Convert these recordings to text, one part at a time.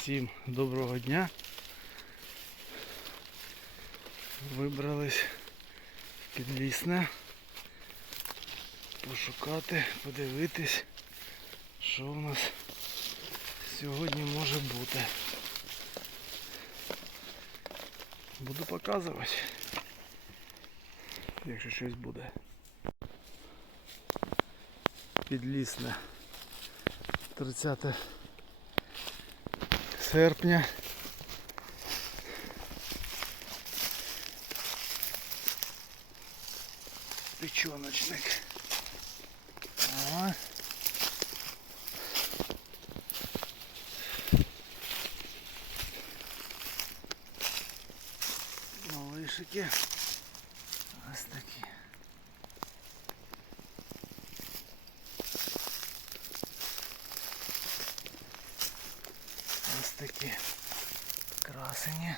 Всім доброго дня. Вибрались в підлісне пошукати, подивитись, що в нас сьогодні може бути. Буду показувати, якщо щось буде. Підлісне. 30 серпня. Печоночник. Ага. Малишики. Ось такі. Ось такі красені.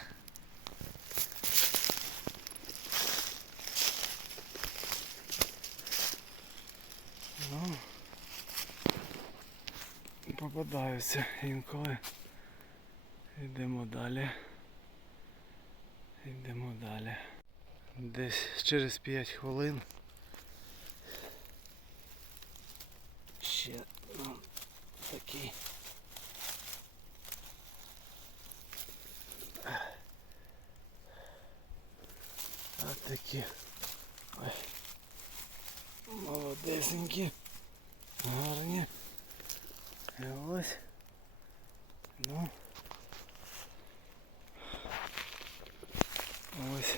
Ну, попадаються інколи. Йдемо далі. Йдемо далі. Десь через 5 хвилин. Ще такі. Ой. Молодесенькі. Гарні. І ось. Ну. Ось.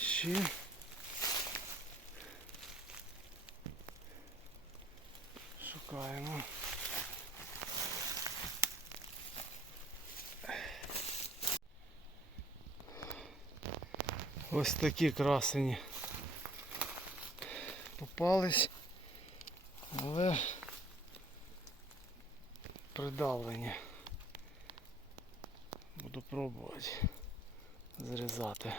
Ще. Ось такі красені попались, але придавлені. Буду пробувати зрізати.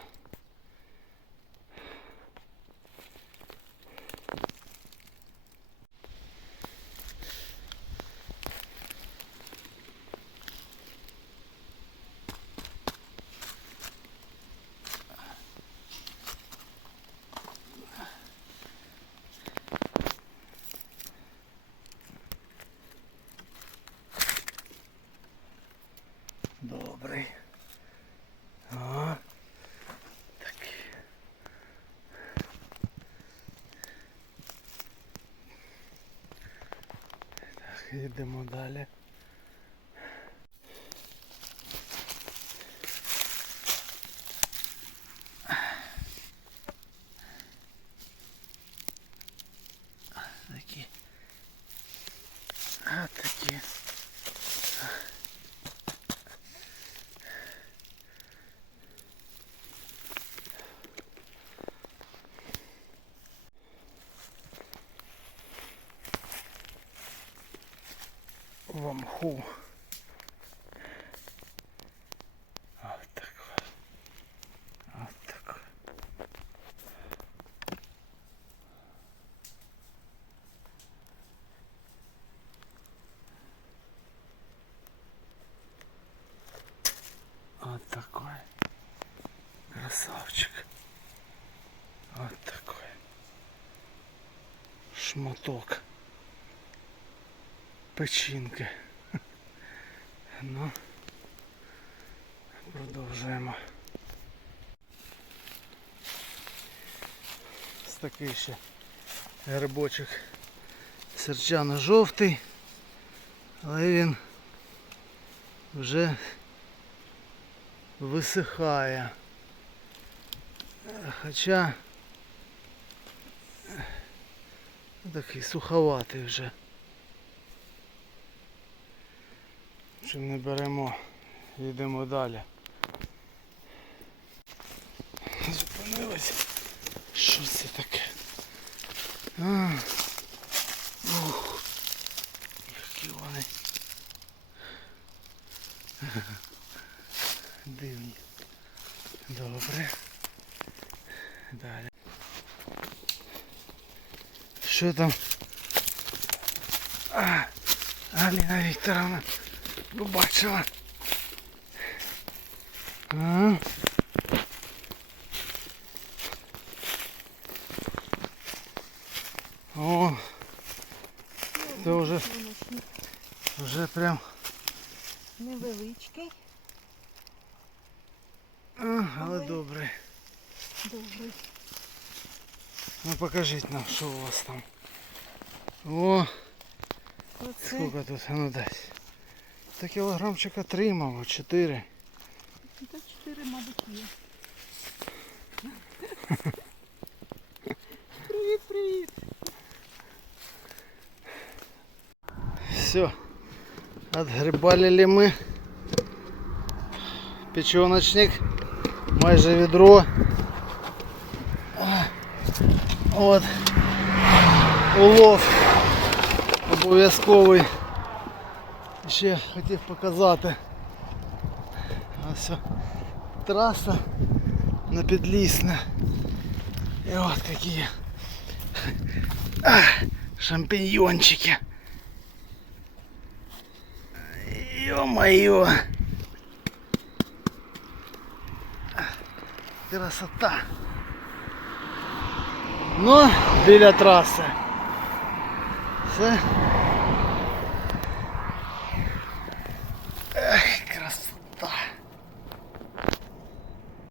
Так, їдемо далі. вам хов. Ось такой. Красавчик. Ось такой. Шматок. Печінки. Ну, продовжуємо. Ось такий ще грибочок серчано-жовтий, але він вже висихає. Хоча такий суховатий вже. Що не беремо, йдемо далі. Зупинились. Що це таке? А, ух, які вони. Дивні. Добре. Далі. Що там? А, Аліна Вікторовна побачила. Ага. О, це вже, вже прям Невеличкий, а, але добре. добрий. Ну покажіть нам, що у вас там. О, Оце скільки тут, а ну дасть. Та кілограмчика три, мабуть, чотири. та чотири, мабуть, є. Привіт, привіт. Все. Отгребали ми печеночник, майже відро. От. Улов обов'язковий. Ще хотів показати. Ось траса на Підлісне. І от такі а, шампиньончики. Ё-моё! Красота! Ну, біля траси. Все.